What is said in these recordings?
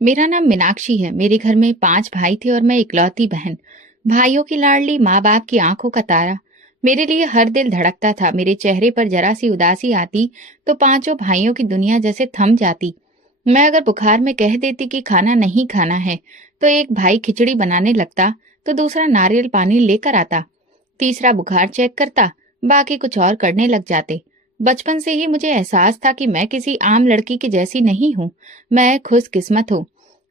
मेरा नाम मीनाक्षी है। मेरे घर में 5 भाई थे और मैं इकलौती बहन। भाइयों की लाडली, माँ बाप की आंखों का तारा। मेरे लिए हर दिल धड़कता था। मेरे चेहरे पर जरा सी उदासी आती तो पांचों भाइयों की दुनिया जैसे थम जाती। मैं अगर बुखार में कह देती कि खाना नहीं खाना है तो एक भाई खिचड़ी बनाने लगता, तो दूसरा नारियल पानी लेकर आता, तीसरा बुखार चेक करता, बाकी कुछ और करने लग जाते। बचपन से ही मुझे एहसास था कि मैं किसी आम लड़की की जैसी नहीं हूँ। मैं खुशकिस्मत हूँ।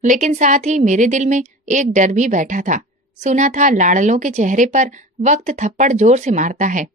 लेकिन साथ ही मेरे दिल में एक डर भी बैठा था। सुना था लाडलों के चेहरे पर वक्त थप्पड़ जोर से मारता है।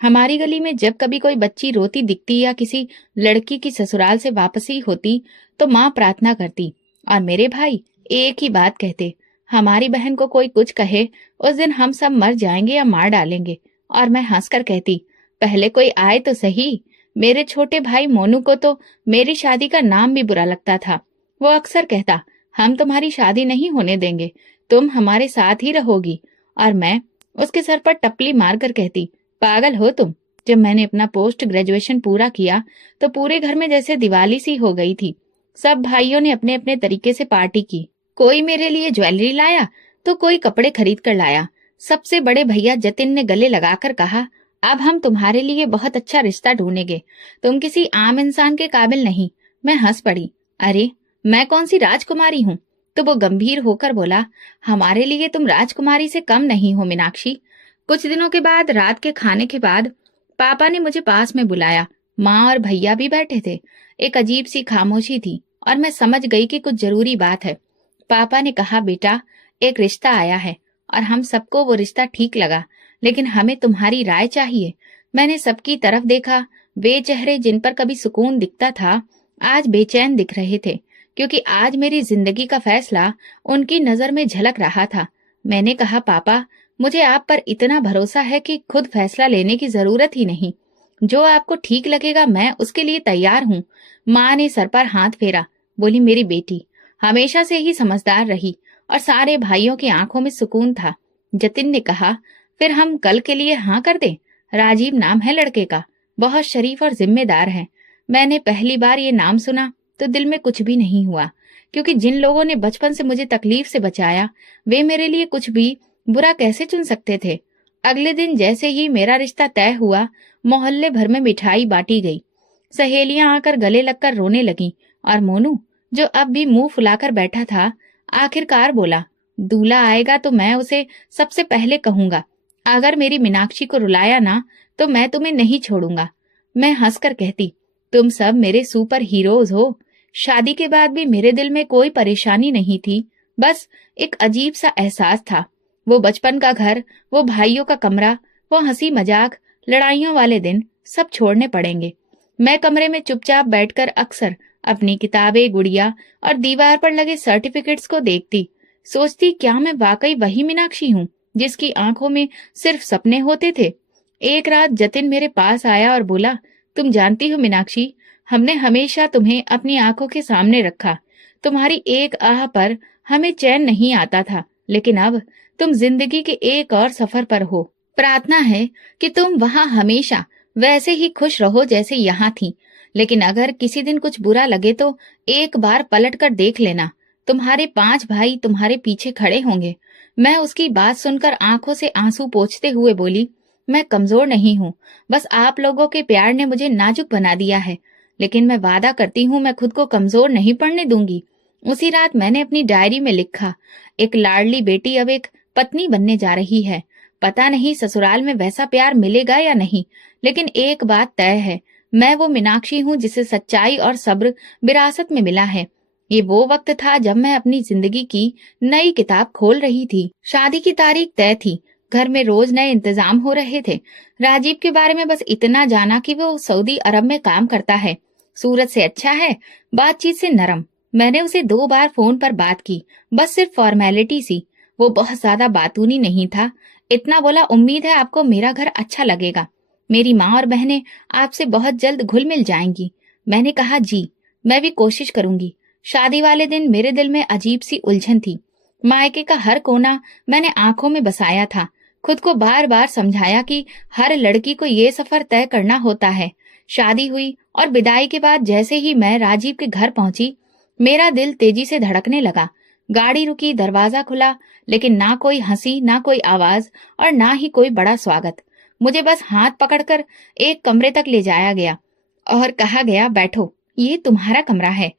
हमारी गली में जब कभी कोई बच्ची रोती दिखती या किसी लड़की की ससुराल से वापसी होती तो माँ प्रार्थना करती और मेरे भाई एक ही बात कहते, हमारी बहन को कोई कुछ कहे, उस दिन हम सब मर जाएंगे या मार डालेंगे। और मैं हंसकर कहती, पहले कोई आए तो सही। मेरे छोटे भाई मोनू को तो मेरी शादी का नाम भी बुरा लगता था। वो अक्सर कहता, हम तुम्हारी शादी नहीं होने देंगे, तुम हमारे साथ ही रहोगी। और मैं उसके सर पर टपली मारकर कहती, पागल हो तुम। जब मैंने अपना पोस्ट ग्रेजुएशन पूरा किया तो पूरे घर में जैसे दिवाली सी हो गई थी। सब भाइयों ने अपने अपने तरीके से पार्टी की। कोई मेरे लिए ज्वेलरी लाया तो कोई कपड़े खरीद कर लाया। सबसे बड़े भैया जतिन ने गले लगाकर कहा, अब हम तुम्हारे लिए बहुत अच्छा रिश्ता ढूंढेंगे, तुम किसी आम इंसान के काबिल नहीं। मैं हंस पड़ी, अरे मैं कौन सी राजकुमारी हूँ। तो वो गंभीर होकर बोला, हमारे लिए तुम राजकुमारी से कम नहीं हो मीनाक्षी। कुछ दिनों के बाद रात के खाने के बाद पापा ने मुझे पास में बुलाया। माँ और भैया भी बैठे थे। एक अजीब सी खामोशी थी और मैं समझ गई कि कुछ जरूरी बात है। पापा ने कहा, बेटा एक रिश्ता आया है और हम सबको वो रिश्ता ठीक लगा, लेकिन हमें तुम्हारी राय चाहिए। मैंने सबकी तरफ देखा। वे चेहरे जिन पर कभी सुकून दिखता था आज बेचैन दिख रहे थे, क्योंकि आज मेरी जिंदगी का फैसला उनकी नजर में झलक रहा था। मैंने कहा, पापा मुझे आप पर इतना भरोसा है कि खुद फैसला लेने की जरूरत ही नहीं। जो आपको ठीक लगेगा मैं उसके लिए तैयार हूँ। माँ ने सर पर हाथ फेरा, बोली, मेरी बेटी हमेशा से ही समझदार रही। और सारे भाइयों की आंखों में सुकून था। जतिन ने कहा, फिर हम कल के लिए हाँ कर दें। राजीव नाम है लड़के का, बहुत शरीफ और जिम्मेदार है। मैंने पहली बार ये नाम सुना तो दिल में कुछ भी नहीं हुआ, क्योंकि जिन लोगों ने बचपन से मुझे तकलीफ से बचाया वे मेरे लिए कुछ भी बुरा कैसे चुन सकते थे। अगले दिन जैसे ही मेरा रिश्ता तय हुआ, मोहल्ले भर में मिठाई बांटी गई। सहेलियां आकर गले लगकर रोने लगी और मोनू, जो अब भी मुंह फुलाकर बैठा था, आखिरकार बोला, दूल्हा आएगा तो मैं उसे सबसे पहले कहूंगा, अगर मेरी मीनाक्षी को रुलाया ना तो मैं तुम्हें नहीं छोड़ूंगा। मैं हंसकर कहती, तुम सब मेरे सुपर हीरोज हो। शादी के बाद भी मेरे दिल में कोई परेशानी नहीं थी, बस एक अजीब सा एहसास था। वो बचपन का घर, वो भाइयों का कमरा, वो हंसी मजाक, लड़ाइयों वाले दिन सब छोड़ने पड़ेंगे। मैं कमरे में चुपचाप बैठकर अक्सर अपनी किताबें, गुड़िया और दीवार पर लगे सर्टिफिकेट्स को देखती, सोचती, क्या मैं वाकई वही मीनाक्षी हूँ जिसकी आंखों में सिर्फ सपने होते थे। एक रात जतिन मेरे पास आया और बोला, तुम जानती हो मीनाक्षी, हमने हमेशा तुम्हें अपनी आंखों के सामने रखा। तुम्हारी एक आह पर हमें चैन नहीं आता था, लेकिन अब तुम जिंदगी के एक और सफर पर हो। प्रार्थना है कि तुम वहां हमेशा वैसे ही खुश रहो जैसे यहाँ थी। लेकिन अगर किसी दिन कुछ बुरा लगे तो एक बार पलट कर देख लेना, तुम्हारे 5 भाई तुम्हारे पीछे खड़े होंगे। मैं उसकी बात सुनकर आंखों से आंसू पोंछते हुए बोली, मैं कमजोर नहीं हूँ, बस आप लोगों के प्यार ने मुझे नाजुक बना दिया है। लेकिन मैं वादा करती हूँ मैं खुद को कमजोर नहीं पड़ने दूंगी। उसी रात मैंने अपनी डायरी में लिखा, एक लाडली बेटी अब एक पत्नी बनने जा रही है। पता नहीं ससुराल में वैसा प्यार मिलेगा या नहीं, लेकिन एक बात तय है, मैं वो मीनाक्षी हूँ जिसे सच्चाई और सब्र विरासत में मिला है। ये वो वक्त था जब मैं अपनी जिंदगी की नई किताब खोल रही थी। शादी की तारीख तय थी। घर में रोज नए इंतजाम हो रहे थे। राजीव के बारे में बस इतना जाना कि वो सऊदी अरब में काम करता है। सूरत से अच्छा है, बातचीत से नरम। मैंने उसे 2 बार फोन पर बात की, बस सिर्फ फॉर्मेलिटी सी। वो बहुत ज्यादा बातूनी नहीं था। इतना बोला, उम्मीद है आपको मेरा घर अच्छा लगेगा। मेरी माँ और बहनें आपसे बहुत जल्द घुल मिल जाएंगी। मैंने कहा, जी मैं भी कोशिश करूंगी। शादी वाले दिन मेरे दिल में अजीब सी उलझन थी। मायके का हर कोना मैंने आंखों में बसाया था। खुद को बार बार समझाया कि हर लड़की को ये सफर तय करना होता है। शादी हुई और विदाई के बाद जैसे ही मैं राजीव के घर पहुंची, मेरा दिल तेजी से धड़कने लगा। गाड़ी रुकी, दरवाजा खुला, लेकिन ना कोई हंसी, ना कोई आवाज और ना ही कोई बड़ा स्वागत। मुझे बस हाथ पकड़कर एक कमरे तक ले जाया गया और कहा गया, बैठो, ये तुम्हारा कमरा है।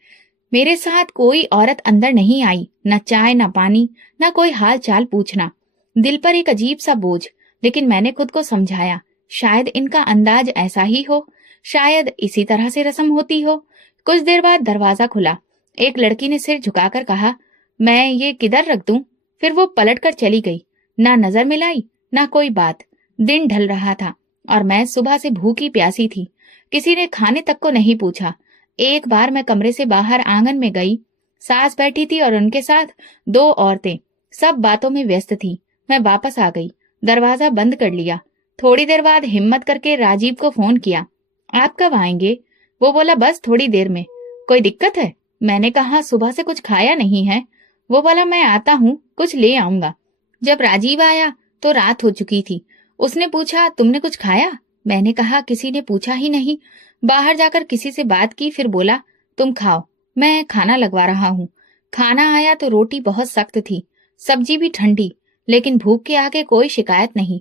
मेरे साथ कोई औरत अंदर नहीं आई, न चाय न पानी, न कोई हाल चाल पूछना। दिल पर एक अजीब सा बोझ, लेकिन मैंने खुद को समझाया, शायद इनका अंदाज ऐसा ही हो, शायद इसी तरह से रस्म होती हो। कुछ देर बाद दरवाजा खुला। एक लड़की ने सिर झुकाकर कहा, मैं ये किधर रख दूं? फिर वो पलट कर चली गई। ना नजर मिलाई, ना कोई बात। दिन ढल रहा था और मैं सुबह से भूखी प्यासी थी। किसी ने खाने तक को नहीं पूछा। एक बार मैं कमरे से बाहर आंगन में गई। सास बैठी थी और उनके साथ दो औरतें, सब बातों में व्यस्त थी। मैं वापस आ गई, दरवाजा बंद कर लिया। थोड़ी देर बाद हिम्मत करके राजीव को फोन किया, आप कब आएंगे? वो बोला, बस थोड़ी देर में। कोई दिक्कत है? मैंने कहा, सुबह से कुछ खाया नहीं है। वो बोला, मैं आता हूँ, कुछ ले आऊंगा। जब राजीव आया तो रात हो चुकी थी। उसने पूछा, तुमने कुछ खाया? मैंने कहा, किसी ने पूछा ही नहीं। बाहर जाकर किसी से बात की, फिर बोला, तुम खाओ, मैं खाना लगवा रहा हूँ। खाना आया तो रोटी बहुत सख्त थी, सब्जी भी ठंडी, लेकिन भूख के आगे कोई शिकायत नहीं।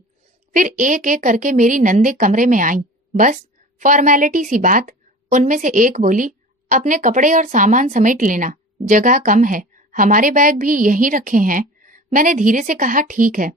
फिर एक एक करके मेरी नंदे कमरे में आई। बस फॉर्मेलिटी सी बात। उनमें से एक बोली, अपने कपड़े और सामान समेट लेना, जगह कम है, हमारे बैग भी यहीं रखे हैं। मैंने धीरे से कहा, ठीक है।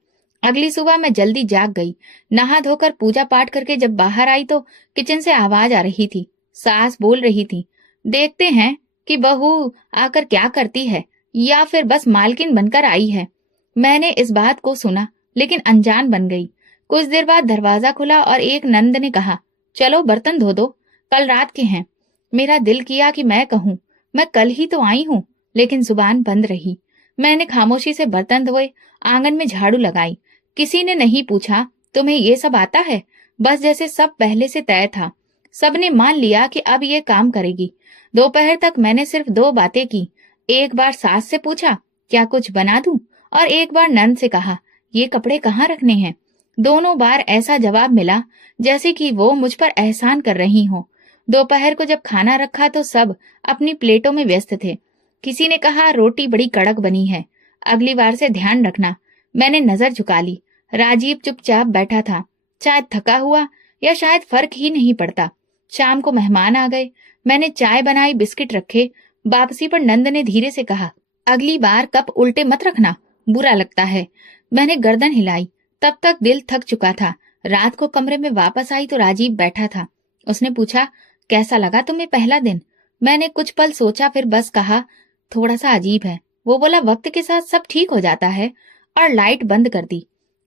अगली सुबह मैं जल्दी जाग गई। नहा धोकर पूजा पाठ करके जब बाहर आई तो किचन से आवाज आ रही थी। सास बोल रही थी, देखते हैं कि बहू आकर क्या करती है, या फिर बस मालकिन बनकर आई है। मैंने इस बात को सुना, लेकिन अनजान बन गई। कुछ देर बाद दरवाजा खुला और एक नंद ने कहा, चलो बर्तन धो दो, कल रात के हैं। मेरा दिल किया कि मैं कहूँ, मैं कल ही तो आई हूँ, लेकिन जुबान बंद रही। मैंने खामोशी से बर्तन धोए, आंगन में झाड़ू लगाई। किसी ने नहीं पूछा, तुम्हें ये सब आता है? बस जैसे सब पहले से तय था। सबने मान लिया कि अब ये काम करेगी। दोपहर तक मैंने सिर्फ दो बातें की। एक बार सास से पूछा, क्या कुछ बना दूं? और एक बार नंद से कहा, ये कपड़े कहाँ रखने हैं? दोनों बार ऐसा जवाब मिला जैसे कि वो मुझ पर एहसान कर रही हो। दोपहर को जब खाना रखा तो सब अपनी प्लेटों में व्यस्त थे। किसी ने कहा, रोटी बड़ी कड़क बनी है, अगली बार से ध्यान रखना। मैंने नजर झुका ली। राजीव चुपचाप बैठा था, शायद थका हुआ या शायद फर्क ही नहीं पड़ता। शाम को मेहमान आ गए। मैंने चाय बनाई, बिस्किट रखे। वापसी पर नंद ने धीरे से कहा, अगली बार कप उल्टे मत रखना, बुरा लगता है। मैंने गर्दन हिलाई। तब तक दिल थक चुका था। रात को कमरे में वापस आई तो राजीव बैठा था। उसने पूछा, कैसा लगा तुम्हें पहला दिन? मैंने कुछ पल सोचा, फिर बस कहा, थोड़ा सा अजीब है। वो बोला, वक्त के साथ सब ठीक हो जाता है, और लाइट बंद कर दी।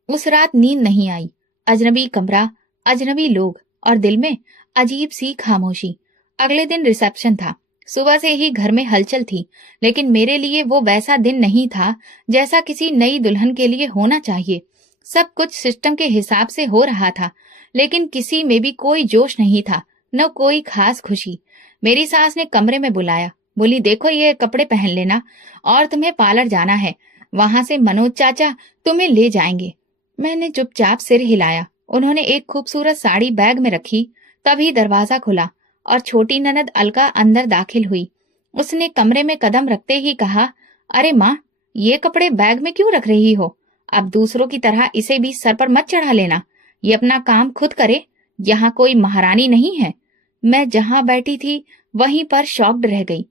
उस रात नींद नहीं आई। अजनबी कमरा, अजनबी लोग और दिल में अजीब सी खामोशी। अगले दिन रिसेप्शन था। सुबह से ही घर में हलचल थी, लेकिन मेरे लिए वो वैसा दिन नहीं था जैसा किसी नई दुल्हन के लिए होना चाहिए। सब कुछ सिस्टम के हिसाब से हो रहा था, लेकिन किसी में भी कोई जोश नहीं था, न कोई खास खुशी। मेरी सास ने कमरे में बुलाया, बोली, देखो ये कपड़े पहन लेना, और तुम्हें पार्लर जाना है, वहां से मनोज चाचा तुम्हें ले जाएंगे। मैंने चुपचाप सिर हिलाया। उन्होंने एक खूबसूरत साड़ी बैग में रखी। तभी दरवाजा खुला और छोटी ननद अलका अंदर दाखिल हुई। उसने कमरे में कदम रखते ही कहा, अरे माँ, ये कपड़े बैग में क्यों रख रही हो? अब दूसरों की तरह इसे भी सर पर मत चढ़ा लेना, ये अपना काम खुद करे, यहाँ कोई महारानी नहीं है। मैं जहाँ बैठी थी वहीं पर शॉक्ड रह गई।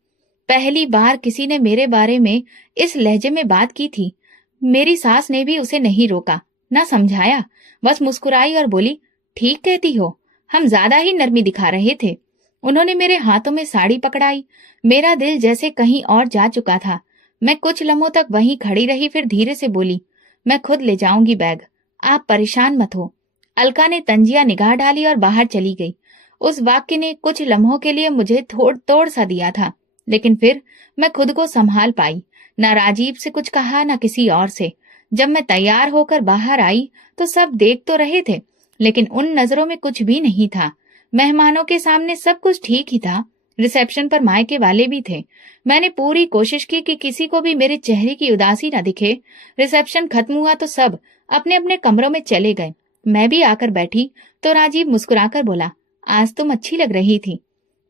पहली बार किसी ने मेरे बारे में इस लहजे में बात की थी। मेरी सास ने भी उसे नहीं रोका, न समझाया, बस मुस्कुराई और बोली, ठीक कहती हो, हम ज्यादा ही नरमी दिखा रहे थे। उन्होंने मेरे हाथों में साड़ी पकड़ाई। मेरा दिल जैसे कहीं और जा चुका था। मैं कुछ लम्हों तक वहीं खड़ी रही, फिर धीरे से बोली, मैं खुद ले जाऊंगी बैग, आप परेशान मत हो। अलका ने तंजिया निगाह डाली और बाहर चली गई। उस वाक्य ने कुछ लम्हों के लिए मुझे थोड़ तोड़ सा दिया था, लेकिन फिर मैं खुद को संभाल पाई। न राजीव से कुछ कहा, न किसी और से। जब मैं तैयार होकर बाहर आई तो सब देख तो रहे थे, लेकिन उन नजरों में कुछ भी नहीं था। मेहमानों के सामने सब कुछ ठीक ही था। रिसेप्शन पर मायके वाले भी थे। मैंने पूरी कोशिश की कि किसी को भी मेरे चेहरे की उदासी न दिखे। रिसेप्शन खत्म हुआ तो सब अपने अपने कमरों में चले गए। मैं भी आकर बैठी तो राजीव मुस्कुराकर बोला, आज तुम अच्छी लग रही थी।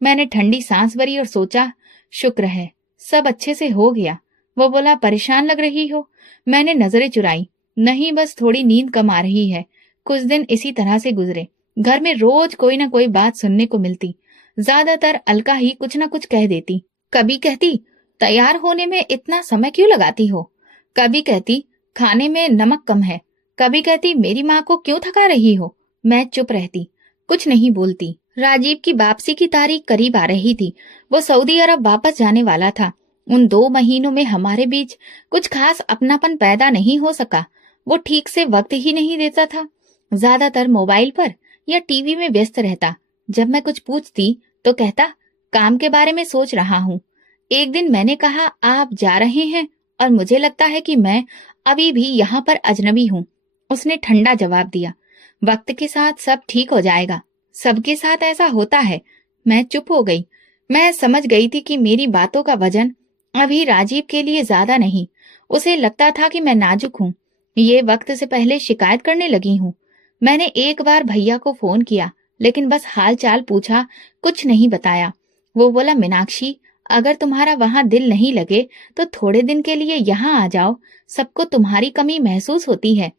मैंने ठंडी सांस भरी और सोचा, शुक्र है सब अच्छे से हो गया। वो बोला, परेशान लग रही हो। मैंने नजरें चुराई। नहीं, बस थोड़ी नींद कम आ रही है। कुछ दिन इसी तरह से गुजरे। घर में रोज कोई ना कोई बात सुनने को मिलती। ज्यादातर अलका ही कुछ ना कुछ कह देती। कभी कहती, तैयार होने में इतना समय क्यों लगाती हो। कभी कहती, खाने में नमक कम है। कभी कहती, मेरी माँ को क्यों थका रही हो। मैं चुप रहती, कुछ नहीं बोलती। राजीव की वापसी की तारीख करीब आ रही थी। वो सऊदी अरब वापस जाने वाला था। उन 2 महीनों में हमारे बीच कुछ खास अपनापन पैदा नहीं हो सका। वो ठीक से वक्त ही नहीं देता था। ज्यादातर मोबाइल पर या टीवी में व्यस्त रहता। जब मैं कुछ पूछती तो कहता, काम के बारे में सोच रहा हूँ। एक दिन मैंने कहा, आप जा रहे हैं और मुझे लगता है कि मैं अभी भी यहाँ पर अजनबी हूँ। उसने ठंडा जवाब दिया, वक्त के साथ सब ठीक हो जाएगा। सबके साथ ऐसा होता है। मैं चुप हो गई। मैं समझ गई थी कि मेरी बातों का वजन अभी राजीव के लिए ज्यादा नहीं। उसे लगता था कि मैं नाजुक हूँ। ये वक्त से पहले शिकायत करने लगी हूँ। मैंने एक बार भैया को फोन किया, लेकिन बस हाल चाल पूछा, कुछ नहीं बताया। वो बोला, मीनाक्षी, अगर तुम्हारा वहां दिल नहीं लगे तो थोड़े दिन के लिए यहाँ आ जाओ। सबको तुम्हारी कमी महसूस होती है।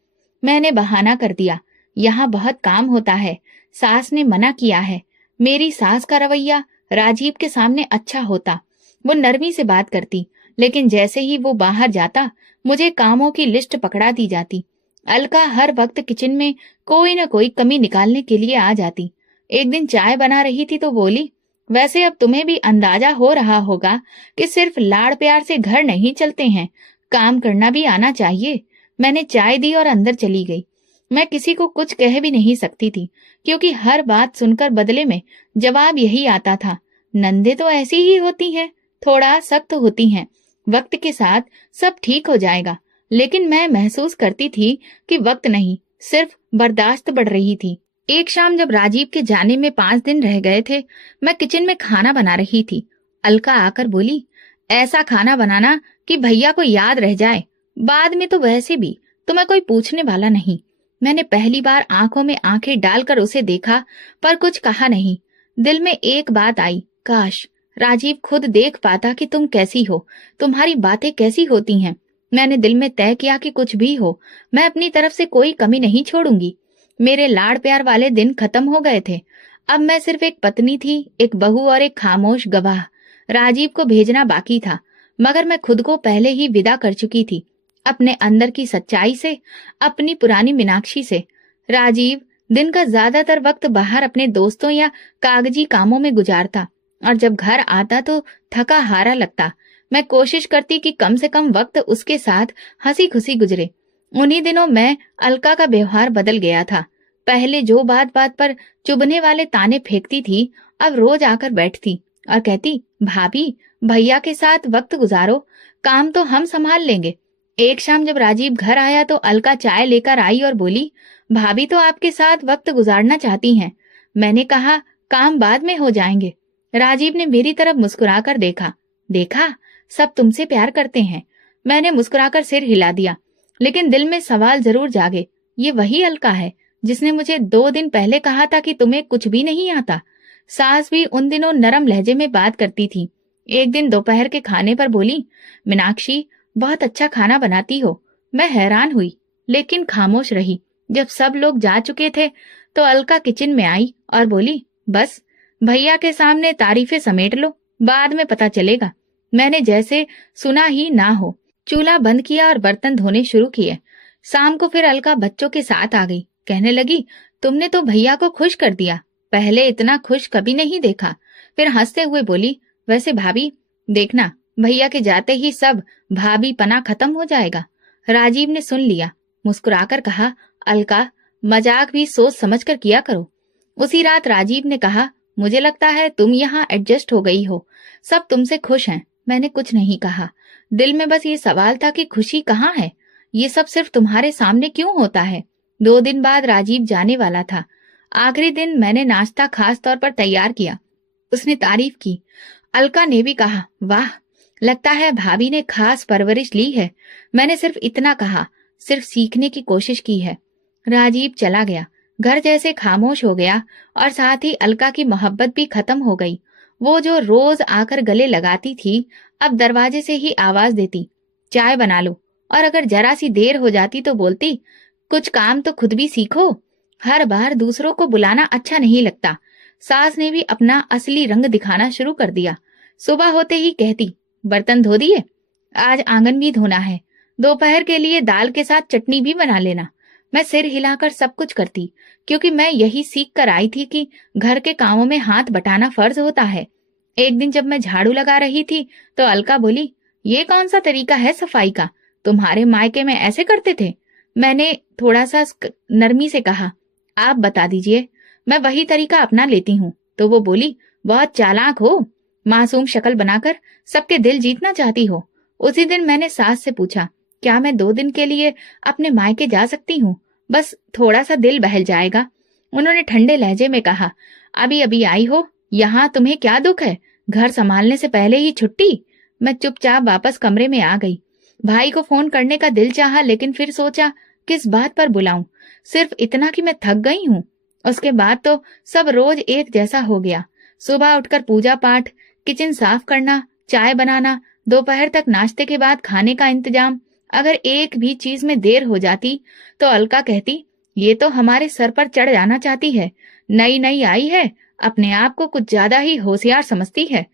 मैंने बहाना कर दिया, यहाँ बहुत काम होता है। सास ने मना किया है। मेरी सास का रवैया राजीव के सामने अच्छा होता। वो नरमी से बात करती, लेकिन जैसे ही वो बाहर जाता मुझे कामों की लिस्ट पकड़ा दी जाती। अलका हर वक्त किचन में कोई न कोई कमी निकालने के लिए आ जाती। एक दिन चाय बना रही थी तो बोली, वैसे अब तुम्हें भी अंदाजा हो रहा होगा कि सिर्फ लाड़ प्यार से घर नहीं चलते हैं, काम करना भी आना चाहिए। मैंने चाय दी और अंदर चली गई। मैं किसी को कुछ कह भी नहीं सकती थी, क्योंकि हर बात सुनकर बदले में जवाब यही आता था, नंदे तो ऐसी ही होती हैं, थोड़ा सख्त होती हैं, वक्त के साथ सब ठीक हो जाएगा। लेकिन मैं महसूस करती थी कि वक्त नहीं, सिर्फ बर्दाश्त बढ़ रही थी। एक शाम जब राजीव के जाने में 5 दिन रह गए थे, मैं किचन में खाना बना रही थी। अलका आकर बोली, ऐसा खाना बनाना कि भैया को याद रह जाए। बाद में तो वैसे भी तुम्हें कोई पूछने वाला नहीं। मैंने पहली बार आंखों में आंखें डालकर उसे देखा, पर कुछ कहा नहीं। दिल में एक बात आई, काश राजीव खुद देख पाता कि तुम कैसी हो, तुम्हारी बातें कैसी होती हैं। मैंने दिल में तय किया कि कुछ भी हो, मैं अपनी तरफ से कोई कमी नहीं छोड़ूंगी। मेरे लाड़ प्यार वाले दिन खत्म हो गए थे। अब मैं सिर्फ एक पत्नी थी, एक बहू और एक खामोश गवाह। राजीव को भेजना बाकी था, मगर मैं खुद को पहले ही विदा कर चुकी थी, अपने अंदर की सच्चाई से, अपनी पुरानी मीनाक्षी से। राजीव दिन का ज्यादातर वक्त बाहर अपने दोस्तों या कागजी कामों में गुजारता, और जब घर आता तो थका हारा लगता। मैं कोशिश करती कि कम से कम वक्त उसके साथ हंसी खुशी गुजरे। उन्हीं दिनों मैं अलका का व्यवहार बदल गया था। पहले जो बात बात पर चुभने वाले ताने फेंकती थी, अब रोज आकर बैठती और कहती, भाभी, भैया के साथ वक्त गुजारो, काम तो हम संभाल लेंगे। एक शाम जब राजीव घर आया तो अलका चाय लेकर आई और बोली, भाभी तो आपके साथ वक्त गुजारना चाहती हैं। मैंने कहा, काम बाद में हो जाएंगे। राजीव ने मेरी तरफ मुस्कुराकर देखा। देखा, सब तुमसे प्यार करते हैं। मैंने मुस्कुराकर सिर हिला दिया, लेकिन दिल में सवाल जरूर जागे, ये वही अलका है जिसने मुझे 2 दिन पहले कहा था कि तुम्हें कुछ भी नहीं आता। सास भी उन दिनों नरम लहजे में बात करती थी। एक दिन दोपहर के खाने पर बोली, मीनाक्षी, बहुत अच्छा खाना बनाती हो। मैं हैरान हुई, लेकिन खामोश रही। जब सब लोग जा चुके थे तो अलका किचन में आई और बोली, बस भैया के सामने तारीफें समेट लो, बाद में पता चलेगा। मैंने जैसे सुना ही ना हो। चूल्हा बंद किया और बर्तन धोने शुरू किए। शाम को फिर अलका बच्चों के साथ आ गई। कहने लगी, तुमने तो भैया को खुश कर दिया, पहले इतना खुश कभी नहीं देखा। फिर हंसते हुए बोली, वैसे भाभी, देखना, भैया के जाते ही सब भाभी पना खत्म हो जाएगा। राजीव ने सुन लिया, मुस्कुराकर कहा, अलका, मजाक भी सोच समझ कर किया करो। उसी रात राजीव ने कहा, मुझे लगता है तुम यहाँ एडजस्ट हो गई हो, सब तुमसे खुश हैं। मैंने कुछ नहीं कहा। दिल में बस ये सवाल था कि खुशी कहाँ है, ये सब सिर्फ तुम्हारे सामने क्यों होता है। 2 दिन बाद राजीव जाने वाला था। आखिरी दिन मैंने नाश्ता खास तौर पर तैयार किया। उसने तारीफ की। अलका ने भी कहा, वाह, लगता है भाभी ने खास परवरिश ली है। मैंने सिर्फ इतना कहा, सिर्फ सीखने की कोशिश की है। राजीव चला गया। घर जैसे खामोश हो गया और साथ ही अलका की मोहब्बत भी खत्म हो गई। वो जो रोज आकर गले लगाती थी, अब दरवाजे से ही आवाज देती, चाय बना लो। और अगर जरा सी देर हो जाती तो बोलती, कुछ काम तो खुद भी सीखो। हर बार दूसरों को बुलाना अच्छा नहीं लगता। सास ने भी अपना असली रंग दिखाना शुरू कर दिया। सुबह होते ही कहती, बर्तन धो दिए? आज आंगन भी धोना है। दोपहर के लिए दाल के साथ चटनी भी बना लेना। मैं सिर हिलाकर सब कुछ करती, क्योंकि मैं यही सीख कर आई थी कि घर के कामों में हाथ बटाना फर्ज होता है। एक दिन जब मैं झाड़ू लगा रही थी तो अलका बोली, ये कौन सा तरीका है सफाई का? तुम्हारे मायके में ऐसे करते थे? मैंने थोड़ा सा नरमी से कहा, आप बता दीजिए, मैं वही तरीका अपना लेती हूँ। तो वो बोली, बहुत चालाक हो, मासूम शक्ल बनाकर सबके दिल जीतना चाहती हो। उसी दिन मैंने सास से पूछा, क्या मैं 2 दिन के लिए अपने मायके जा सकती हूँ? बस थोड़ा सा दिल बहल जाएगा। उन्होंने ठंडे लहजे में कहा, अभी अभी आई हो, यहाँ तुम्हें क्या दुख है? घर संभालने से पहले ही छुट्टी? मैं चुपचाप वापस कमरे में आ गई। भाई को फोन करने का दिल चाहा, लेकिन फिर सोचा, किस बात पर बुलाऊं? सिर्फ इतना कि मैं थक गई हूँ। उसके बाद तो सब रोज एक जैसा हो गया। सुबह उठकर पूजा पाठ, किचन साफ करना, चाय बनाना, दोपहर तक नाश्ते के बाद खाने का इंतजाम। अगर एक भी चीज में देर हो जाती तो अलका कहती, ये तो हमारे सर पर चढ़ जाना चाहती है। नई नई आई है, अपने आप को कुछ ज्यादा ही होशियार समझती है।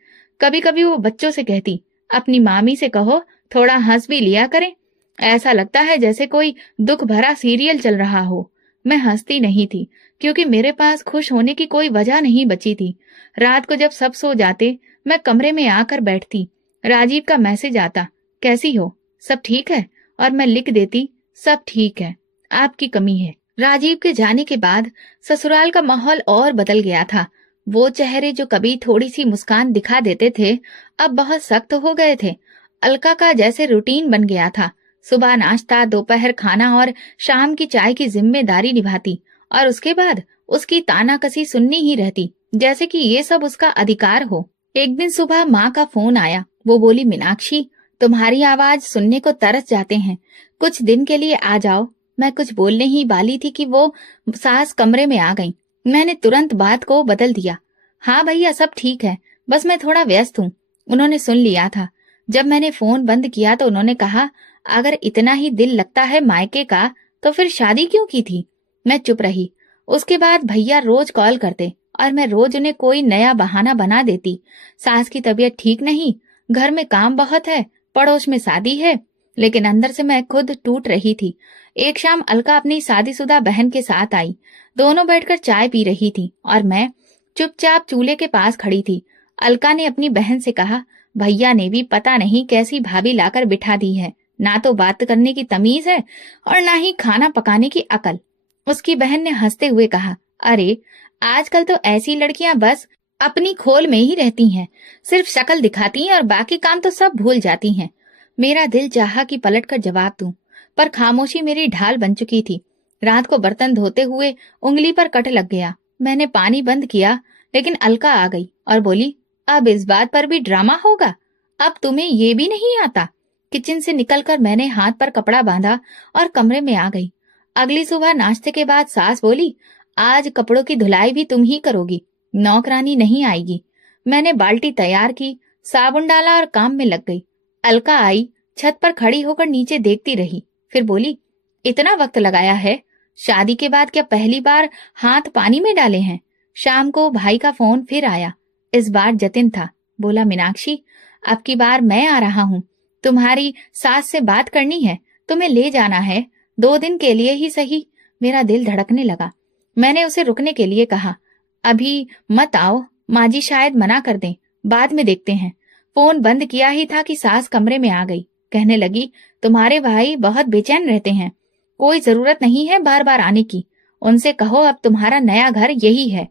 कभी कभी वो बच्चों से कहती, अपनी मामी से कहो थोड़ा हंस भी लिया करें। ऐसा लगता है जैसे कोई दुख भरा सीरियल चल रहा हो। मैं हंसती नहीं थी, क्योंकि मेरे पास खुश होने की कोई वजह नहीं बची थी। रात को जब सब सो जाते, मैं कमरे में आकर बैठती। राजीव का मैसेज आता, कैसी हो, सब ठीक है? और मैं लिख देती, सब ठीक है, आपकी कमी है। राजीव के जाने के बाद ससुराल का माहौल और बदल गया था। वो चेहरे जो कभी थोड़ी सी मुस्कान दिखा देते थे, अब बहुत सख्त हो गए थे। अलका का जैसे रूटीन बन गया था। सुबह नाश्ता, दोपहर खाना और शाम की चाय की जिम्मेदारी निभाती, और उसके बाद उसकी तानाकसी सुननी ही रहती, जैसे कि ये सब उसका अधिकार हो। एक दिन सुबह माँ का फोन आया। वो बोली, मीनाक्षी, तुम्हारी आवाज सुनने को तरस जाते हैं, कुछ दिन के लिए आ जाओ। मैं कुछ बोलने ही वाली थी कि वो सास कमरे में आ गई। मैंने तुरंत बात को बदल दिया, हाँ भैया सब ठीक है, बस मैं थोड़ा व्यस्त हूँ। उन्होंने सुन लिया था। जब मैंने फोन बंद किया तो उन्होंने कहा, अगर इतना ही दिल लगता है मायके का तो फिर शादी क्यों की थी? मैं चुप रही। उसके बाद भैया रोज कॉल करते और मैं रोज उन्हें कोई नया बहाना बना देती। सास की तबीयत ठीक नहीं, घर में काम बहुत है, पड़ोस में शादी है। लेकिन अंदर से मैं खुद टूट रही थी। एक शाम अलका अपनी शादीशुदा बहन के साथ आई। दोनों बैठकर चाय पी रही थी और मैं चुपचाप चूल्हे के पास खड़ी थी। अलका ने अपनी बहन से कहा, भैया ने भी पता नहीं कैसी भाभी लाकर बिठा दी है, ना तो बात करने की तमीज है और ना ही खाना पकाने की अकल। उसकी बहन ने हंसते हुए कहा, अरे आजकल तो ऐसी लड़कियां बस अपनी खोल में ही रहती हैं, सिर्फ शक्ल दिखाती हैं और बाकी काम तो सब भूल जाती हैं। मेरा दिल चाहा कि पलटकर जवाब दूं, पर खामोशी मेरी ढाल बन चुकी थी। रात को बर्तन धोते हुए उंगली पर कट लग गया। मैंने पानी बंद किया, लेकिन अलका आ गई और बोली, अब इस बात पर भी ड्रामा होगा? अब तुम्हें ये भी नहीं आता? किचन से निकलकर मैंने हाथ पर कपड़ा बांधा और कमरे में आ गई। अगली सुबह नाश्ते के बाद सास बोली, आज कपड़ों की धुलाई भी तुम ही करोगी, नौकरानी नहीं आएगी। मैंने बाल्टी तैयार की, साबुन डाला और काम में लग गई। अलका आई, छत पर खड़ी होकर नीचे देखती रही, फिर बोली, इतना वक्त लगाया है? शादी के बाद क्या पहली बार हाथ पानी में डाले हैं? शाम को भाई का फोन फिर आया। इस बार जतिन था। बोला, मीनाक्षी, अब की बार मैं आ रहा हूँ, तुम्हारी सास से बात करनी है, तुम्हें ले जाना है, 2 दिन के लिए ही सही। मेरा दिल धड़कने लगा। मैंने उसे रुकने के लिए कहा, अभी मत आओ, माँ जी शायद मना कर दें, बाद में देखते हैं। फोन बंद किया ही था कि सास कमरे में आ गई। कहने लगी, तुम्हारे भाई बहुत बेचैन रहते हैं, कोई जरूरत नहीं है बार बार आने की, उनसे कहो अब तुम्हारा नया घर यही है।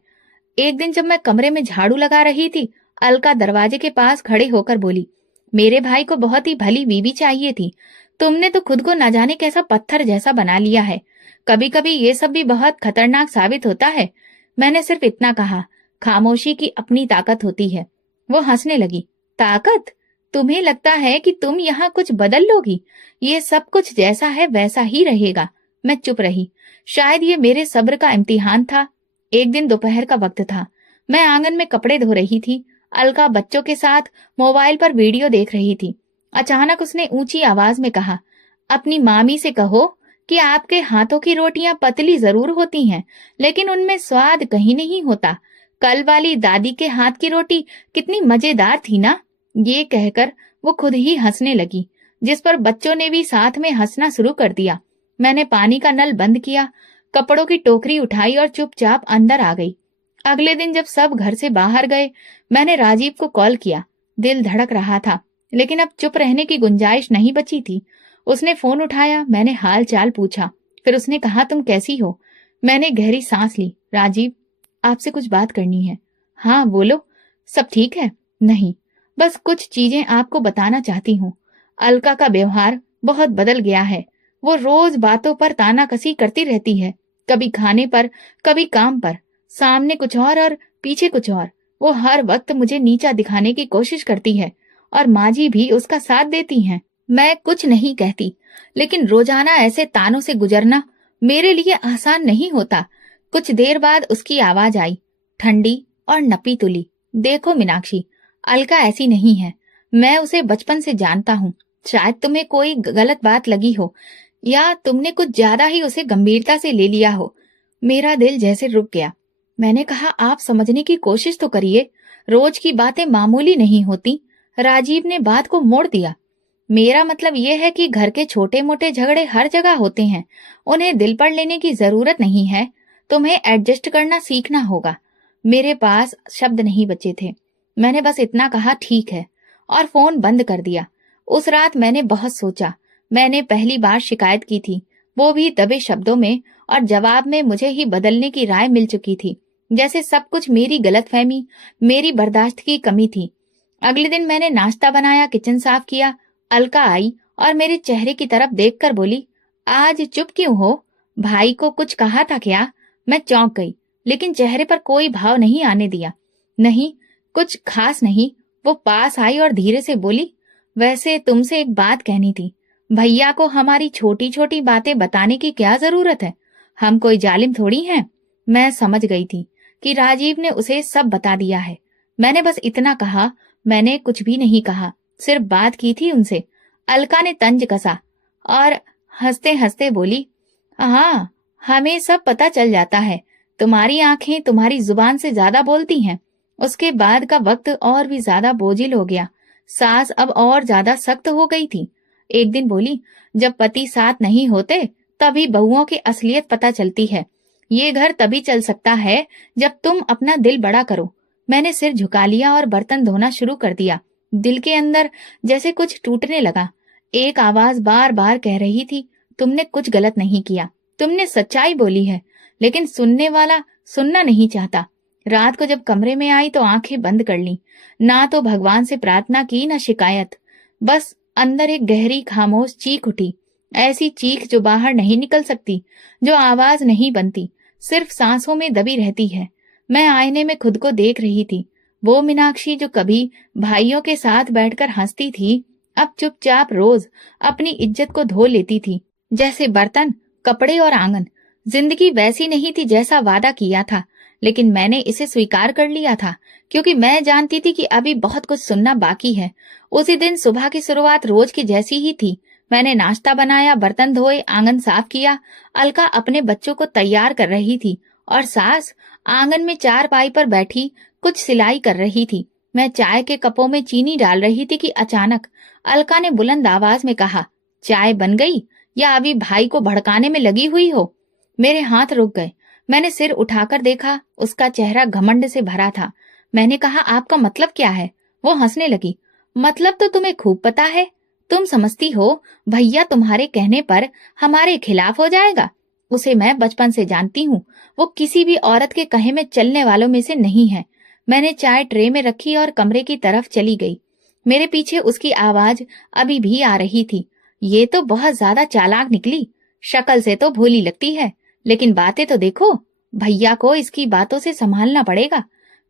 एक दिन जब मैं कमरे में झाड़ू लगा रही थी, अलका दरवाजे के पास खड़े होकर बोली, मेरे भाई को बहुत ही भली बीवी चाहिए थी, तुमने तो खुद को न जाने कैसा पत्थर जैसा बना लिया है। कभी कभी ये सब भी बहुत खतरनाक साबित होता है। मैंने सिर्फ इतना कहा, खामोशी की अपनी ताकत होती है। वो हंसने लगी, ताकत? तुम्हें लगता है कि तुम यहाँ कुछ बदल लोगी? ये सब कुछ जैसा है वैसा ही रहेगा। मैं चुप रही। शायद ये मेरे सब्र का इम्तिहान था। एक दिन दोपहर का वक्त था। मैं आंगन में कपड़े धो रही थी। अलका बच्चों के साथ मोबाइल पर वीडियो देख रही थी। अचानक उसने ऊंची आवाज में कहा, अपनी मामी से कहो कि आपके हाथों की रोटियां पतली जरूर होती हैं, लेकिन उनमें स्वाद कहीं नहीं होता। कल वाली दादी के हाथ की रोटी कितनी मजेदार थी ना। ये कहकर वो खुद ही हंसने लगी, जिस पर बच्चों ने भी साथ में हंसना शुरू कर दिया। मैंने पानी का नल बंद किया, कपड़ों की टोकरी उठाई और चुपचाप अंदर आ गई। अगले दिन जब सब घर से बाहर गए, मैंने राजीव को कॉल किया। दिल धड़क रहा था, लेकिन अब चुप रहने की गुंजाइश नहीं बची थी। उसने फोन उठाया, मैंने हाल चाल पूछा, फिर उसने कहा, तुम कैसी हो? मैंने गहरी सांस ली। राजीव, आपसे कुछ बात करनी है। हाँ बोलो। सब ठीक है? नहीं, बस कुछ चीजें आपको बताना चाहती हूँ। अलका का व्यवहार बहुत बदल गया है। वो रोज बातों पर तानाकसी करती रहती है, कभी खाने पर, कभी काम पर। सामने कुछ और पीछे कुछ और। वो हर वक्त मुझे नीचा दिखाने की कोशिश करती है और माँ जी भी उसका साथ देती हैं। मैं कुछ नहीं कहती, लेकिन रोजाना ऐसे तानों से गुजरना मेरे लिए आसान नहीं होता। कुछ देर बाद उसकी आवाज आई, ठंडी और नपी तुली। देखो मीनाक्षी, अलका ऐसी नहीं है। मैं उसे बचपन से जानता हूँ। शायद तुम्हें कोई गलत बात लगी हो, या तुमने कुछ ज्यादा ही उसे गंभीरता से ले लिया हो। मेरा दिल जैसे रुक गया। मैंने कहा, आप समझने की कोशिश तो करिए। रोज की बातें मामूली नहीं होती। राजीव ने बात को मोड़ दिया। मेरा मतलब यह है कि घर के छोटे मोटे झगड़े हर जगह होते हैं, उन्हें दिल पर लेने की जरूरत नहीं है। तुम्हें एडजस्ट करना सीखना होगा। मेरे पास शब्द नहीं बचे थे। मैंने बस इतना कहा, ठीक है, और फोन बंद कर दिया। उस रात मैंने बहुत सोचा। मैंने पहली बार शिकायत की थी, वो भी दबे शब्दों में, और जवाब में मुझे ही बदलने की राय मिल चुकी थी। जैसे सब कुछ मेरी गलतफहमी, मेरी बर्दाश्त की कमी थी। अगले दिन मैंने नाश्ता बनाया, किचन साफ किया। अलका आई और मेरे चेहरे की तरफ देखकर बोली, आज चुप क्यों हो? भाई को कुछ कहा था क्या? मैं चौंक गई, लेकिन चेहरे पर कोई भाव नहीं आने दिया। नहीं, कुछ खास नहीं। वो पास आई और धीरे से बोली, वैसे तुमसे एक बात कहनी थी। भैया को हमारी छोटी छोटी बातें बताने की क्या जरूरत है? हम कोई जालिम थोड़ी हैं। मैं समझ गई थी कि राजीव ने उसे सब बता दिया है। मैंने बस इतना कहा, मैंने कुछ भी नहीं कहा, सिर्फ बात की थी उनसे। अलका ने तंज कसा और हंसते हंसते बोली, हाँ, हमें सब पता चल जाता है। तुम्हारी आंखें तुम्हारी जुबान से ज्यादा बोलती हैं। उसके बाद का वक्त और भी ज्यादा बोझिल हो गया। सास अब और ज्यादा सख्त हो गई थी। एक दिन बोली, जब पति साथ नहीं होते तभी बहुओं की असलियत पता चलती है। ये घर तभी चल सकता है जब तुम अपना दिल बड़ा करो। मैंने सिर झुका लिया और बर्तन धोना शुरू कर दिया। दिल के अंदर जैसे कुछ टूटने लगा। एक आवाज बार बार कह रही थी, तुमने कुछ गलत नहीं किया, तुमने सच्चाई बोली है। लेकिन सुनने वाला सुनना नहीं चाहता। रात को जब कमरे में आई तो आंखें बंद कर ली। ना तो भगवान से प्रार्थना की, ना शिकायत। बस अंदर एक गहरी खामोश चीख उठी। ऐसी चीख जो बाहर नहीं निकल सकती, जो आवाज नहीं बनती, सिर्फ सांसों में दबी रहती है। मैं आईने में खुद को देख रही थी। वो मीनाक्षी जो कभी भाइयों के साथ बैठकर हंसती थी, अब चुपचाप रोज अपनी इज्जत को धो लेती थी, जैसे बर्तन, कपड़े और आंगन। जिंदगी वैसी नहीं थी जैसा वादा किया था, लेकिन मैंने इसे स्वीकार कर लिया था, क्योंकि मैं जानती थी कि अभी बहुत कुछ सुनना बाकी है। उसी दिन सुबह की शुरुआत रोज की जैसी ही थी। मैंने नाश्ता बनाया, बर्तन धोए, आंगन साफ किया। अलका अपने बच्चों को तैयार कर रही थी और सास आंगन में चारपाई पर बैठी कुछ सिलाई कर रही थी। मैं चाय के कपों में चीनी डाल रही थी कि अचानक अलका ने बुलंद आवाज में कहा, चाय बन गई या अभी भाई को भड़काने में लगी हुई हो? मेरे हाथ रुक गए। मैंने सिर उठाकर देखा, उसका चेहरा घमंड से भरा था। मैंने कहा, आपका मतलब क्या है? वो हंसने लगी। मतलब तो तुम्हें खूब पता है। तुम समझती हो भैया तुम्हारे कहने पर हमारे खिलाफ हो जाएगा। उसे मैं बचपन से जानती हूँ। वो किसी भी औरत के कहे में चलने वालों में से नहीं है। मैंने चाय ट्रे में रखी और कमरे की तरफ चली गई। मेरे पीछे उसकी आवाज अभी भी आ रही थी। ये तो बहुत ज्यादा चालाक निकली। शक्ल से तो भोली लगती है, लेकिन बातें तो देखो। भैया को इसकी बातों से संभालना पड़ेगा।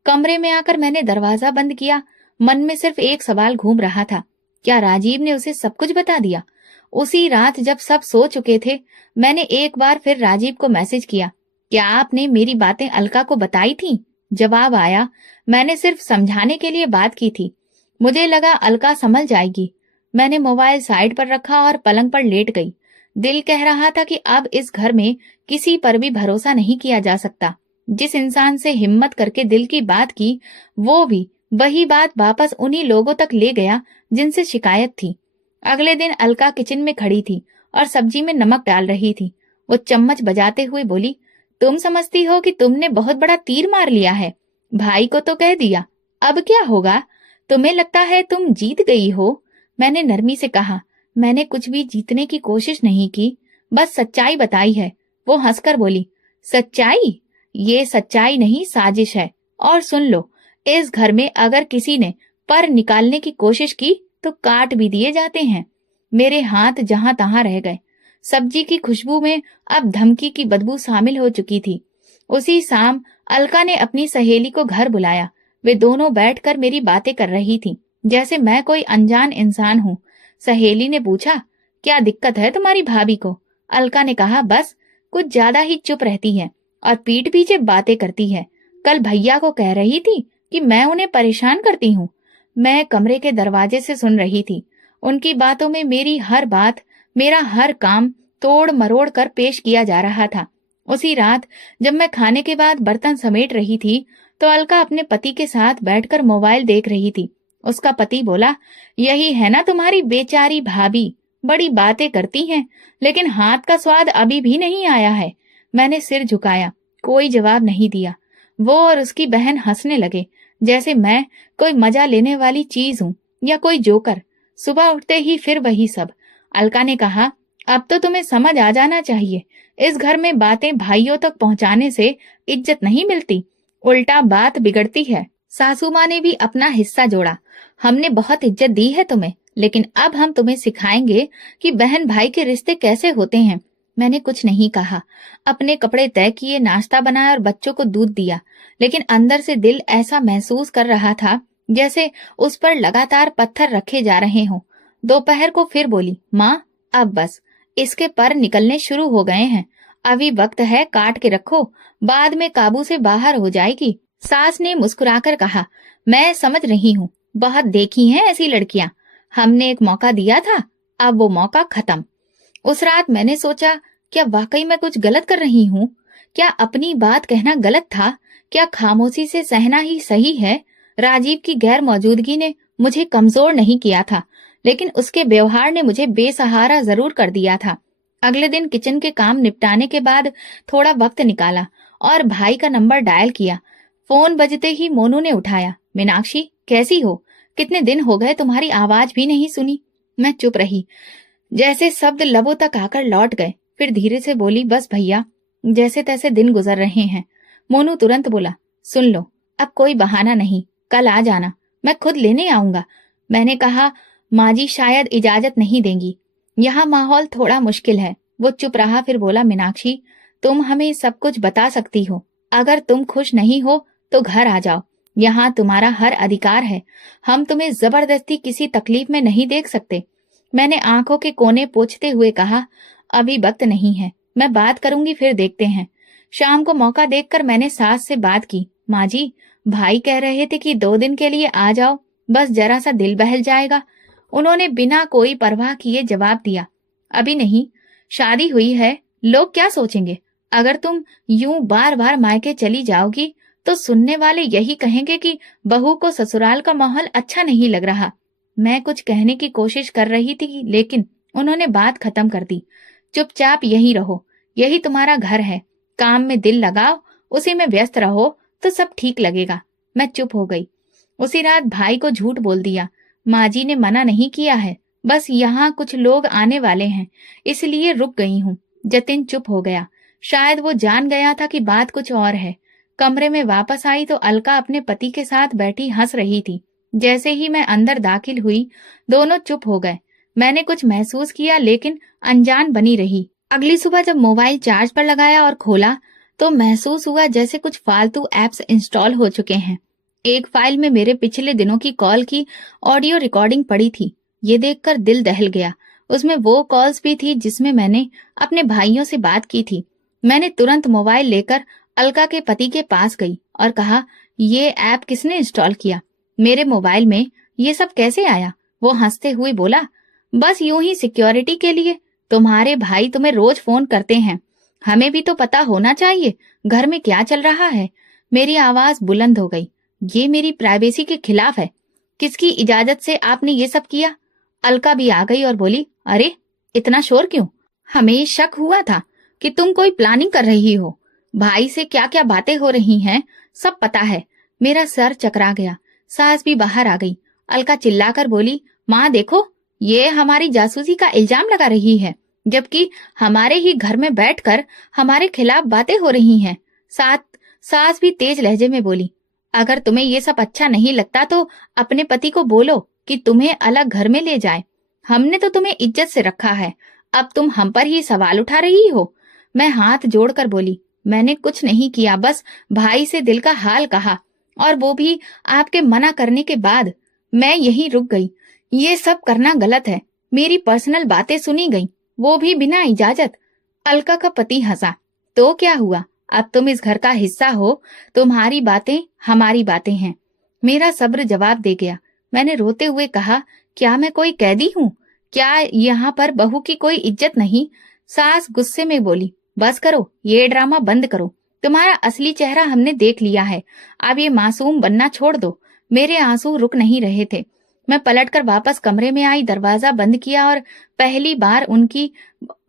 कमरे में आकर मैंने दरवाजा बंद किया। मन में सिर्फ एक सवाल घूम रहा था, क्या राजीव ने उसे सब कुछ बता दिया? उसी रात जब सब सो चुके थे, मैंने एक बार फिर राजीव को मैसेज किया, क्या आपने मेरी बातें अलका को बताई थी? जवाब आया। मैंने सिर्फ समझाने के लिए बात की थी। मुझे लगा अलका संभल जाएगी। मैंने मोबाइल साइड पर रखा और पलंग पर लेट गई। दिल कह रहा था कि अब इस घर में किसी पर भी भरोसा नहीं किया जा सकता। जिस इंसान से हिम्मत करके दिल की बात की, वो भी वही बात वापस उन्हीं लोगों तक ले गया जिनसे शिकायत थी। अगले दिन अलका किचन में खड़ी थी और सब्जी में नमक डाल रही थी। वो चम्मच बजाते हुए बोली, तुम समझती हो कि तुमने बहुत बड़ा तीर मार लिया है। भाई को तो कह दिया, अब क्या होगा? तुम्हें लगता है तुम जीत गई हो? मैंने नरमी से कहा, मैंने कुछ भी जीतने की कोशिश नहीं की, बस सच्चाई बताई है। वो हंसकर बोली, सच्चाई? ये सच्चाई नहीं, साजिश है। और सुन लो, इस घर में अगर किसी ने पर निकालने की कोशिश की तो काट भी दिए जाते हैं। मेरे हाथ जहां तहां रह गए। सब्जी की खुशबू में अब धमकी की बदबू शामिल हो चुकी थी। उसी शाम अलका ने अपनी सहेली को घर बुलाया। वे दोनों बैठकर मेरी बातें कर रही थीं, जैसे मैं कोई अनजान इंसान हूँ। सहेली ने पूछा, क्या दिक्कत है तुम्हारी भाभी को? अलका ने कहा, बस कुछ ज्यादा ही चुप रहती है और पीठ पीछे बातें करती है। कल भैया को कह रही थी कि मैं उन्हें परेशान करती हूँ। मैं कमरे के दरवाजे से सुन रही थी। उनकी बातों में मेरी हर बात, मेरा हर काम तोड़ मरोड़ कर पेश किया जा रहा था। उसी रात जब मैं खाने के बाद बर्तन समेट रही थी तो अलका अपने पति के साथ बैठकर मोबाइल देख रही थी। उसका पति बोला, यही है ना तुम्हारी बेचारी भाभी, बड़ी बातें करती हैं लेकिन हाथ का स्वाद अभी भी नहीं आया है। मैंने सिर झुकाया, कोई जवाब नहीं दिया। वो और उसकी बहन हंसने लगे, जैसे मैं कोई मजा लेने वाली चीज हूँ या कोई जोकर। सुबह उठते ही फिर वही सब। अलका ने कहा, अब तो तुम्हें समझ आ जाना चाहिए, इस घर में बातें भाइयों तक पहुंचाने से इज्जत नहीं मिलती, उल्टा बात बिगड़ती है। सासू माँ ने भी अपना हिस्सा जोड़ा, हमने बहुत इज्जत दी है तुम्हें, लेकिन अब हम तुम्हें सिखाएंगे कि बहन भाई के रिश्ते कैसे होते हैं। मैंने कुछ नहीं कहा, अपने कपड़े तय किए, नाश्ता बनाया और बच्चों को दूध दिया, लेकिन अंदर से दिल ऐसा महसूस कर रहा था जैसे उस पर लगातार पत्थर रखे जा रहे हों। दोपहर को फिर बोली, माँ अब बस, इसके पर निकलने शुरू हो गए हैं, अभी वक्त है, काट के रखो, बाद में काबू से बाहर हो जाएगी। सास ने मुस्कुराकर कहा, मैं समझ रही हूँ, बहुत देखी हैं ऐसी लड़कियां, हमने एक मौका दिया था, अब वो मौका खत्म। उस रात मैंने सोचा, क्या वाकई मैं कुछ गलत कर रही हूँ? क्या अपनी बात कहना गलत था? क्या खामोशी से सहना ही सही है? राजीव की गैर मौजूदगी ने मुझे कमजोर नहीं किया था, लेकिन उसके व्यवहार ने मुझे बेसहारा जरूर कर दिया था। अगले दिन किचन के काम निपटाने के बाद थोड़ा वक्त निकाला और भाई का नंबर डायल किया। फोन बजते ही मोनू ने उठाया, मीनाक्षी कैसी हो? कितने दिन हो गए, तुम्हारी आवाज भी नहीं सुनी। मैं चुप रही, जैसे शब्द लबों तक आकर लौट गए। फिर धीरे से बोली, बस भैया, जैसे तैसे दिन गुजर रहे हैं। मोनू तुरंत बोला, सुन लो, अब कोई बहाना नहीं, कल आ जाना, मैं खुद लेने आऊंगा। मैंने कहा, माँ जी शायद इजाजत नहीं देंगी, यहाँ माहौल थोड़ा मुश्किल है। वो चुप रहा, फिर बोला, मीनाक्षी तुम हमें सब कुछ बता सकती हो, अगर तुम खुश नहीं हो तो घर आ जाओ, यहाँ तुम्हारा हर अधिकार है, हम तुम्हें जबरदस्ती किसी तकलीफ में नहीं देख सकते। मैंने आंखों के कोने पोंछते हुए कहा, अभी वक्त नहीं है, मैं बात करूंगी, फिर देखते हैं। शाम को मौका देखकर मैंने सास से बात की, माँ जी भाई कह रहे थे कि 2 दिन के लिए आ जाओ, बस जरा सा दिल बहल जाएगा। उन्होंने बिना कोई परवाह किए जवाब दिया, अभी नहीं, शादी हुई है, लोग क्या सोचेंगे? अगर तुम यूं बार बार मायके चली जाओगी तो सुनने वाले यही कहेंगे कि बहू को ससुराल का माहौल अच्छा नहीं लग रहा। मैं कुछ कहने की कोशिश कर रही थी, लेकिन उन्होंने बात खत्म कर दी, चुपचाप यहीं रहो, यही तुम्हारा घर है, काम में दिल लगाओ, उसी में व्यस्त रहो तो सब ठीक लगेगा। मैं चुप हो गई। उसी रात भाई को झूठ बोल दिया, माँ जी ने मना नहीं किया है, बस यहाँ कुछ लोग आने वाले हैं, इसलिए रुक गई हूँ। जतिन चुप हो गया, शायद वो जान गया था कि बात कुछ और है। कमरे में वापस आई तो अलका अपने पति के साथ बैठी हंस रही थी। जैसे ही मैं अंदर दाखिल हुई, दोनों चुप हो गए। मैंने कुछ महसूस किया, लेकिन अनजान बनी रही। अगली सुबह जब मोबाइल चार्ज पर लगाया और खोला तो महसूस हुआ जैसे कुछ फालतू एप्स इंस्टॉल हो चुके हैं। एक फाइल में मेरे पिछले दिनों की कॉल की ऑडियो रिकॉर्डिंग पड़ी थी। ये देखकर दिल दहल गया। उसमें वो कॉल्स भी थी जिसमें मैंने अपने भाइयों से बात की थी। मैंने तुरंत मोबाइल लेकर अलका के पति के पास गई और कहा, ये ऐप किसने इंस्टॉल किया? मेरे मोबाइल में ये सब कैसे आया? वो हंसते हुए बोला, बस यूं ही सिक्योरिटी के लिए। तुम्हारे भाई तुम्हें रोज फोन करते हैं, हमें भी तो पता होना चाहिए घर में क्या चल रहा है। मेरी आवाज बुलंद हो गई। ये मेरी प्राइवेसी के खिलाफ है। किसकी इजाजत से आपने ये सब किया? अलका भी आ गई और बोली, अरे इतना शोर क्यों? हमें शक हुआ था कि तुम कोई प्लानिंग कर रही हो। भाई से क्या क्या बातें हो रही हैं सब पता है। मेरा सर चकरा गया। सास भी बाहर आ गई। अलका चिल्लाकर बोली, माँ देखो, ये हमारी जासूसी का इल्जाम लगा रही है, जबकि हमारे ही घर में बैठकर हमारे खिलाफ बातें हो रही हैं। साथ सास भी तेज लहजे में बोली, अगर तुम्हें ये सब अच्छा नहीं लगता तो अपने पति को बोलो कि तुम्हें अलग घर में ले जाए। हमने तो तुम्हें इज्जत से रखा है, अब तुम हम पर ही सवाल उठा रही हो। मैं हाथ जोड़कर बोली, मैंने कुछ नहीं किया, बस भाई से दिल का हाल कहा, और वो भी आपके मना करने के बाद। मैं यहीं रुक गई। ये सब करना गलत है। मेरी पर्सनल बातें सुनी गई, वो भी बिना इजाजत। अलका का पति हंसा, तो क्या हुआ, अब तुम इस घर का हिस्सा हो, तुम्हारी बातें हमारी बातें हैं। मेरा सब्र जवाब दे गया। मैंने रोते हुए कहा, क्या मैं कोई कैदी हूँ? क्या यहाँ पर बहू की कोई इज्जत नहीं? सास गुस्से में बोली, बस करो, ये ड्रामा बंद करो। तुम्हारा असली चेहरा हमने देख लिया है, अब ये मासूम बनना छोड़ दो। मेरे आंसू रुक नहीं रहे थे। मैं पलटकर वापस कमरे में आई, दरवाजा बंद किया और पहली बार उनकी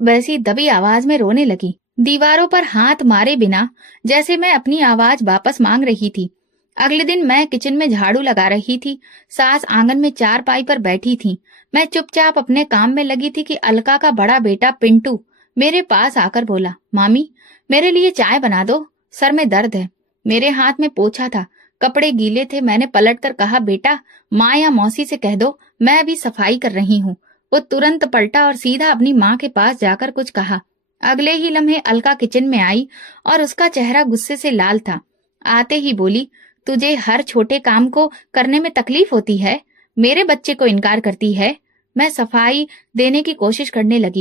वैसी दबी आवाज में रोने लगी, दीवारों पर हाथ मारे बिना, जैसे मैं अपनी आवाज वापस मांग रही थी। अगले दिन मैं किचन में झाड़ू लगा रही थी। सास आंगन में चारपाई पर बैठी थी। मैं चुपचाप अपने काम में लगी थी कि अलका का बड़ा बेटा पिंटू मेरे पास आकर बोला, मामी मेरे लिए चाय बना दो, सर में दर्द है। मेरे हाथ में पोछा था, कपड़े गीले थे। मैंने पलटकर कहा, बेटा माँ या मौसी से कह दो, मैं अभी सफाई कर रही हूँ। वो तुरंत पलटा और सीधा अपनी माँ के पास जाकर कुछ कहा। अगले ही लम्हे अलका किचन में आई और उसका चेहरा गुस्से से लाल था। आते ही बोली, तुझे हर छोटे काम को करने में तकलीफ होती है, मेरे बच्चे को इनकार करती है। मैं सफाई देने की कोशिश करने लगी।